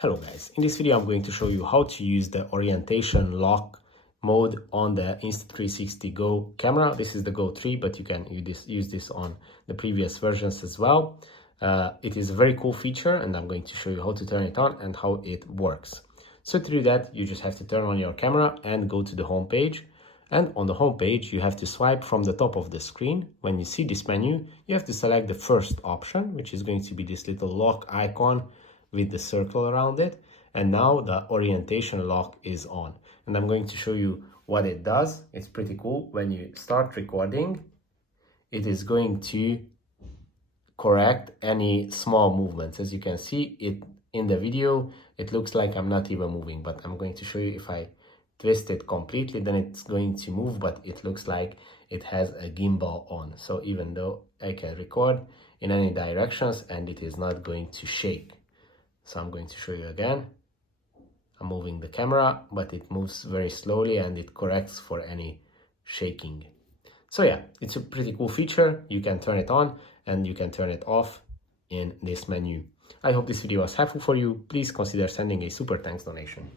Hello guys, in this video I'm going to show you how to use the orientation lock mode on the Insta360 Go camera. This is the Go3, but you can use this on the previous versions as well. It is a very cool feature and I'm going to show you how to turn it on and how it works. So to do that, you just have to turn on your camera and go to the home page. And on the home page, you have to swipe from the top of the screen. When you see this menu, you have to select the first option, which is going to be this little lock icon with the circle around it. And now the orientation lock is on. And I'm going to show you what it does. It's pretty cool. When you start recording, it is going to correct any small movements. As you can see it in the video, it looks like I'm not even moving, but I'm going to show you if I twist it completely, then it's going to move, but it looks like it has a gimbal on. So even though I can record in any directions and it is not going to shake. So I'm going to show you again. I'm moving the camera, but it moves very slowly and it corrects for any shaking. So yeah, it's a pretty cool feature. You can turn it on and you can turn it off in this menu. I hope this video was helpful for you. Please consider sending a super thanks donation.